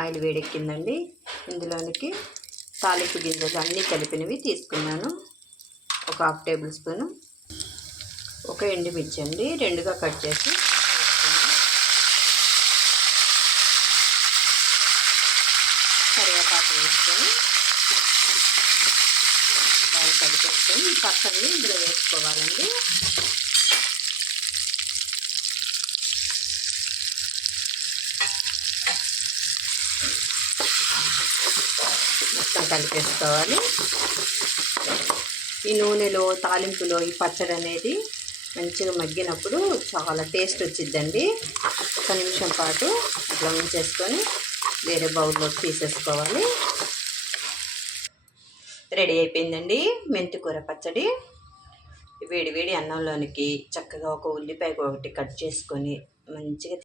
Oil వేడెక్కిందండి. ఇందులోనికి తాలింపు గింజలు అన్నీ కలిపినవి తీసుకున్నాను. ఒక 1/2 టేబుల్ స్పూను. ఒక ఎండుమిర్చి అండి, 2గా కట్ చేసి వేసుకున్నాను. కరివేపాకు వేసుకొని బాగా కలిపేసుకొని ఈ పచ్చడిని ఇందులో వేసుకోవాలండి. మొత్తం కలిపేసుకోవాలి. ఈ నూనెలో తాలింపులో ఈ పచ్చడి అనేది మంచిగా మగ్గినప్పుడు చాలా టేస్ట్ వచ్చిద్దండి. 1 నిమిషం పాటు అట్లా ఉంచేసుకొని వేరే బౌల్లోకి తీసేసుకోవాలి. రెడీ అయిపోయిందండి మెంతికూర పచ్చడి. వేడి వేడి అన్నంలోనికి చక్కగా ఒక ఉల్లిపాయ ఒకటి కట్ చేసుకొని మంచిగా